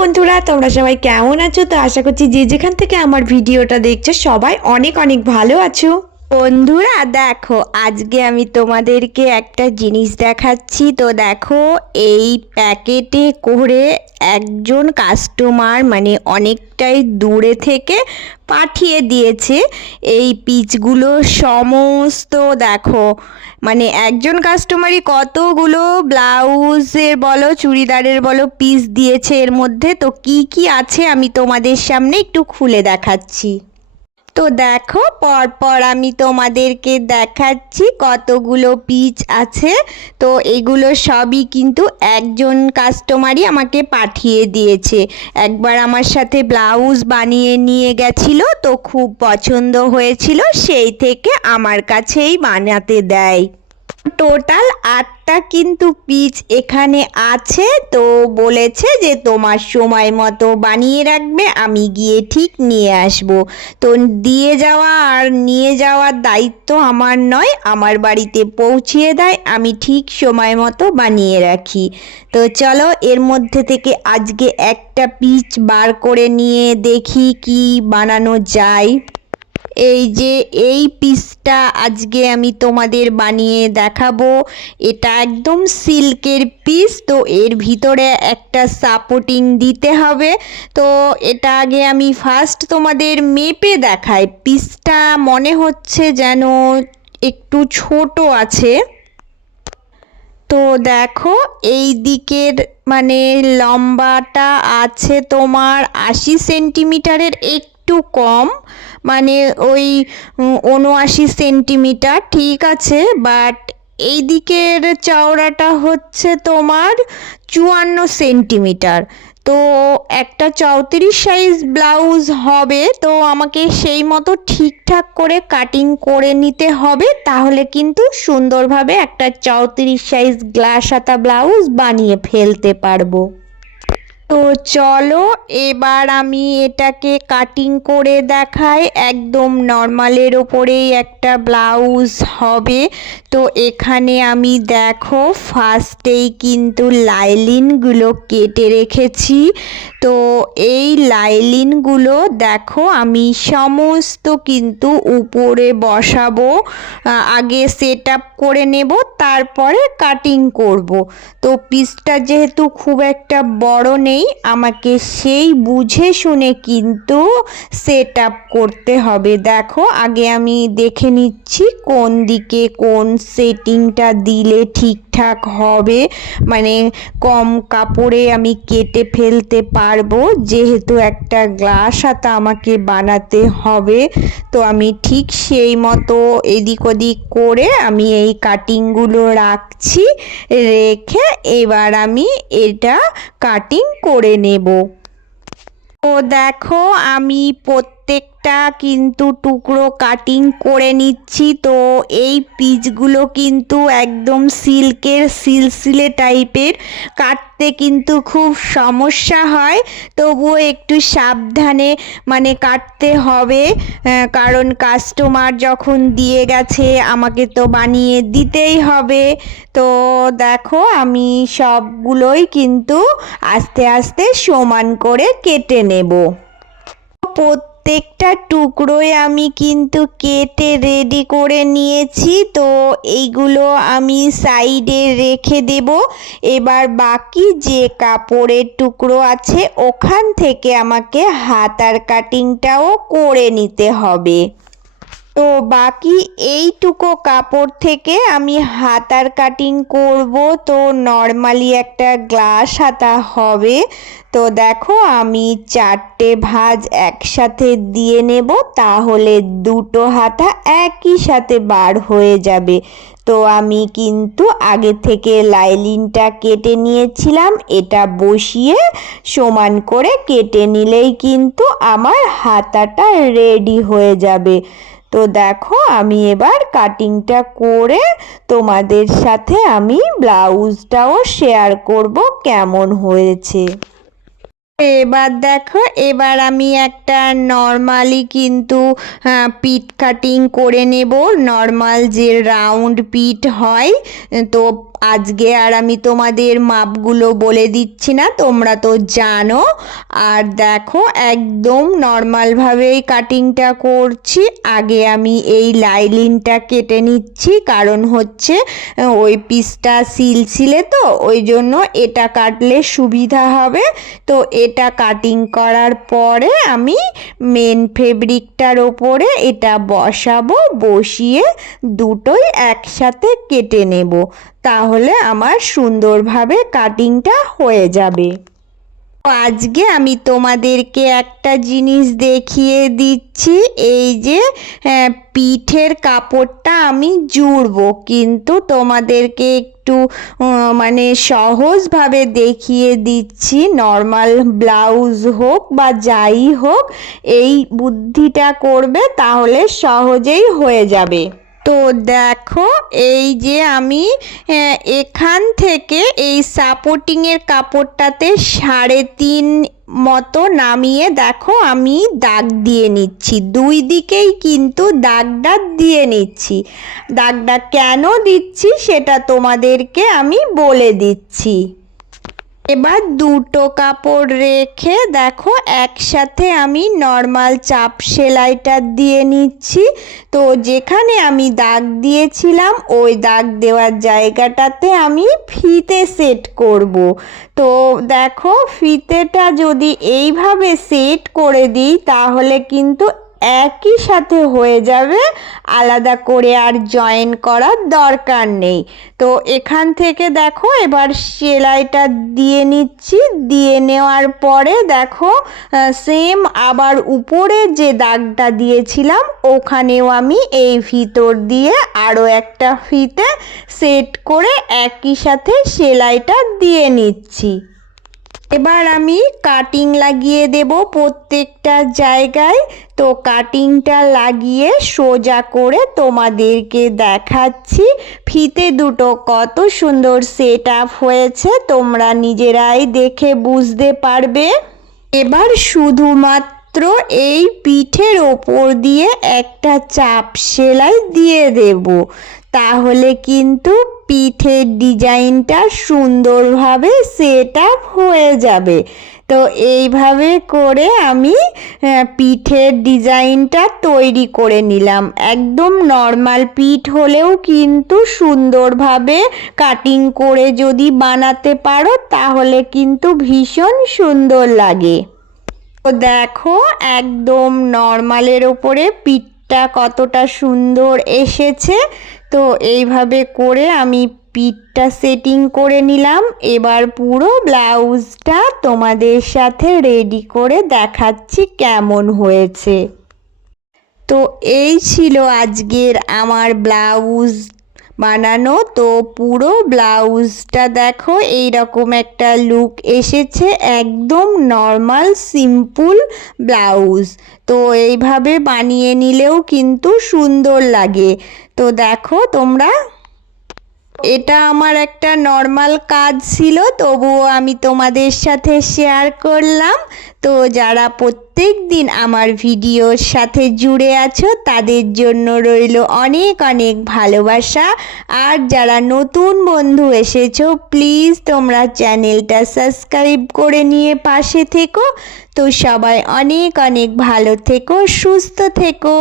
বন্ধুরা, তোমরা সবাই কেমন আছো? তো আশা করছি যে যেখান থেকে আমার ভিডিওটা দেখছো সবাই অনেক অনেক ভালো আছো। বন্ধুরা দেখো, আজকে আমি তোমাদেরকে একটা জিনিস দেখাচ্ছি। তো দেখো, এই প্যাকেটে করে একজন কাস্টমার মানে অনেকটাই দূরে থেকে পাঠিয়ে দিয়েছে এই পিচগুলো সমস্ত। দেখো, মানে একজন কাস্টমারই কতগুলো ব্লাউজের বলো চুড়িদারের বলো পিস দিয়েছে এর মধ্যে। তো কি কি আছে আমি তোমাদের সামনে একটু খুলে দেখাচ্ছি। তো দেখো, পরপর আমি তোমাদেরকে দেখাচ্ছি কতগুলো পিচ আছে। তো এগুলো সবই কিন্তু একজন কাস্টমারই আমাকে পাঠিয়ে দিয়েছে। একবার আমার সাথে ব্লাউজ বানিয়ে নিয়ে গেছিল, তো খুব পছন্দ হয়েছিল, সেই থেকে আমার কাছেই বানাতে দেয়। টোটাল 8টা কিন্তু পিচ এখানে আছে। তো বলেছে যে তোমার সময় মতো বানিয়ে রাখবে, আমি গিয়ে ঠিক নিয়ে আসব। তো দিয়ে যাওয়া আর নিয়ে যাওয়ার দায়িত্ব আমার নয়, আমার বাড়িতে পৌঁছিয়ে দেয়, আমি ঠিক সময় মতো বানিয়ে রাখি। তো চলো, এর মধ্যে থেকে আজকে একটা পিচ বার করে নিয়ে দেখি কি বানানো যায়। এই যে এই পিসটা আজকে আমি তোমাদের বানিয়ে দেখাবো। এটা একদম সিল্কের পিস। তো এর ভিতরে একটা সাপোর্টিং দিতে হবে। তো এটা আগে আমি ফার্স্ট তোমাদের মেপে দেখাই। পিসটা মনে হচ্ছে যেন একটু ছোট আছে। তো দেখো, এই দিকের মানে লম্বাটা আছে তোমার 80 সেন্টিমিটারের একটু কম, মানে ওই 79 সেন্টিমিটার, ঠিক আছে। বাট এই দিকের চওড়াটা হচ্ছে তোমার 54 সেন্টিমিটার। তো একটা 34 সাইজ ব্লাউজ হবে, তো আমাকে সেই মতো ঠিকঠাক করে কাটিং করে নিতে হবে, তাহলে কিন্তু সুন্দরভাবে একটা 34 সাইজ গ্লাস হাতা ব্লাউজ বানিয়ে ফেলতে পারবো। তো চলো, এবার আমি এটাকে কাটিং করে দেখাই। একদম নর্মালের ওপরেই একটা ব্লাউজ হবে। তো এখানে আমি দেখো ফার্স্টেই কিন্তু লাইলিনগুলো কেটে রেখেছি। তো এই লাইলিনগুলো দেখো আমি সমস্ত কিন্তু উপরে বসাবো। আগে সেট আপ করে নেব, তারপরে কাটিং করব। তো পিসটা যেহেতু খুব একটা বড় নেই, আমাকে সেই বুঝে শুনে কিন্তু সেট আপ করতে হবে। দেখো, আগে আমি দেখে নিচ্ছি কোন দিকে কোন সেটিংটা দিলে ঠিকঠাক হবে, মানে কম কাপড়ে আমি কেটে ফেলতে পারবো, যেহেতু একটা গ্লাস হাতা আমাকে বানাতে হবে। তো আমি ঠিক সেই মতো এদিক ওদিক করে আমি এই কাটিংগুলো রাখছি। রেখে এবার আমি এটা কাটিং করে নেব। তো দেখো, আমি প্রত্যেকটা কিন্তু টুকরো কাটিং করে নিচ্ছি। তো এই পিচগুলো কিন্তু একদম সিল্কের সিলসিলে টাইপের, কাটতে কিন্তু খুব সমস্যা হয়, তবুও একটু সাবধানে মানে কাটতে হবে, কারণ কাস্টমার যখন দিয়ে গেছে আমাকে তো বানিয়ে দিতেই হবে। তো দেখো, আমি সবগুলোই কিন্তু আস্তে আস্তে সমান করে কেটে নেব। প্রত্যেকটা টুকরোই আমি কিন্তু কেটে রেডি করে নিয়েছি। তো এইগুলো আমি সাইডে রেখে দেব। এবার বাকি যে কাপড়ের টুকরো আছে ওখান থেকে আমাকে হাতার কাটিংটাও করে নিতে হবে। তো বাকি এইটুকু কাপড় থেকে আমি হাতার কাটিং করব। তো নর্মালি একটা গ্লাস হাতা হবে। তো দেখো, আমি 4টে ভাঁজ একসাথে দিয়ে নেব, তাহলে দুটো হাতা একই সাথে বার হয়ে যাবে। তো আমি কিন্তু আগে থেকে লাইলিনটা কেটে নিয়েছিলাম, এটা বসিয়ে সমান করে কেটে নিলেই কিন্তু আমার হাতাটা রেডি হয়ে যাবে। তো দেখো, আমি এবার কাটিংটা করে তোমাদের সাথে আমি ব্লাউজটাও শেয়ার করব কেমন হয়েছে। এবার দেখো, এবার আমি একটা নর্মালি কিন্তু পিঠ কাটিং করে নেব, নর্মাল যে রাউন্ড পিঠ হয়। তো আজকে আর আমি তোমাদের মাপগুলো বলে দিচ্ছি না, তোমরা তো জানো। আর দেখো, একদম নর্মালভাবেই কাটিংটা করছি। আগে আমি এই লাইলিনটা কেটে নিচ্ছি, কারণ হচ্ছে ওই পিসটা সিলসিলে, তো ওই জন্য এটা কাটলে সুবিধা হবে। তো এটা কাটিং করার পরে আমি মেন ফেব্রিকটার ওপরে এটা বসাবো, বসিয়ে দুটোই একসাথে কেটে নেব, তাহলে আমার সুন্দরভাবে কাটিংটা হয়ে যাবে। আজকে আমি তোমাদেরকে একটা জিনিস দেখিয়ে দিচ্ছি। এই যে পিঠের কাপড়টা আমি জুড়বো, কিন্তু তোমাদেরকে একটু মানে সহজভাবে দেখিয়ে দিচ্ছি। নর্মাল ব্লাউজ হোক বা যাই হোক, এই বুদ্ধিটা করবে, তাহলে সহজেই হয়ে যাবে। তো দেখো, এই যে আমি এখান থেকে এই সাপোর্টিংয়ের কাপড়টাতে 3.5 মতো নামিয়ে দেখো আমি দাগ দিয়ে নিচ্ছি। দুই দিকেই কিন্তু দাগটা দিয়ে নিচ্ছি। দাগটা কেন দিচ্ছি সেটা তোমাদেরকে আমি বলে দিচ্ছি। এবার দুটো কাপড় রেখে দেখো একসাথে আমি নর্মাল চাপ সেলাইটা দিয়ে নিচ্ছি। তো যেখানে আমি দাগ দিয়েছিলাম ওই দাগ দেওয়ার জায়গাটাতে আমি ফিতে সেট করব। তো দেখো, ফিতেটা যদি এইভাবে সেট করে দিই তাহলে কিন্তু একই সাথে হয়ে যাবে, আলাদা করে আর জয়েন করার দরকার নেই। তো এখান থেকে দেখো এবার সেলাইটা দিয়ে নিচ্ছি। দিয়ে নেওয়ার পরে দেখো সেম আবার উপরে যে দাগটা দিয়েছিলাম ওখানেও আমি এই ভিতর দিয়ে আরও একটা ফিতে সেট করে একই সাথে সেলাইটা দিয়ে নিচ্ছি। এবার আমি কাটিং লাগিয়ে দেব প্রত্যেকটা জায়গায়। তো কাটিংটা লাগিয়ে সোজা করে তোমাদেরকে দেখাচ্ছি ফিতে দুটো কত সুন্দর সেট আপ হয়েছে, তোমরা নিজেরাই দেখে বুঝতে পারবে। এবার শুধুমাত্র এই পিঠের ওপর দিয়ে একটা চাপ সেলাই দিয়ে দেব, তাহলে কিন্তু পিঠের ডিজাইনটা সুন্দরভাবে সেট আপ হয়ে যাবে। তো এইভাবে করে আমি পিঠের ডিজাইনটা তৈরি করে নিলাম। একদম নর্মাল পিঠ হলেও কিন্তু সুন্দরভাবে কাটিং করে যদি বানাতে পারো তাহলে কিন্তু ভীষণ সুন্দর লাগে। তো দেখো, একদম নর্মালের ওপরে পিঠটা কতটা সুন্দর এসেছে। তো এইভাবে করে আমি পিঠটা সেটিং করে নিলাম। এবার পুরো ব্লাউজটা তোমাদের সাথে রেডি করে দেখাচ্ছি কেমন হয়েছে। তো এই ছিল আজকের আমার ব্লাউজ বানানো। তো পুরো ব্লাউজটা দেখো এইরকম একটা লুক এসেছে, একদম নর্মাল সিম্পল ব্লাউজ। তো এইভাবে বানিয়ে নিলেও কিন্তু সুন্দর লাগে। তো দেখো তোমরা, এটা আমার একটা নর্মাল কাজ ছিল, তবুও আমি তোমাদের সাথে শেয়ার করলাম। তো যারা প্রত্যেক দিন আমার ভিডিওর সাথে জুড়ে আছো তাদের জন্য রইল অনেক অনেক ভালোবাসা। আর যারা নতুন বন্ধু এসেছো প্লিজ তোমরা চ্যানেলটা সাবস্ক্রাইব করে নিয়ে পাশে থেকো। তো সবাই অনেক অনেক ভালো থেকো, সুস্থ থেকো।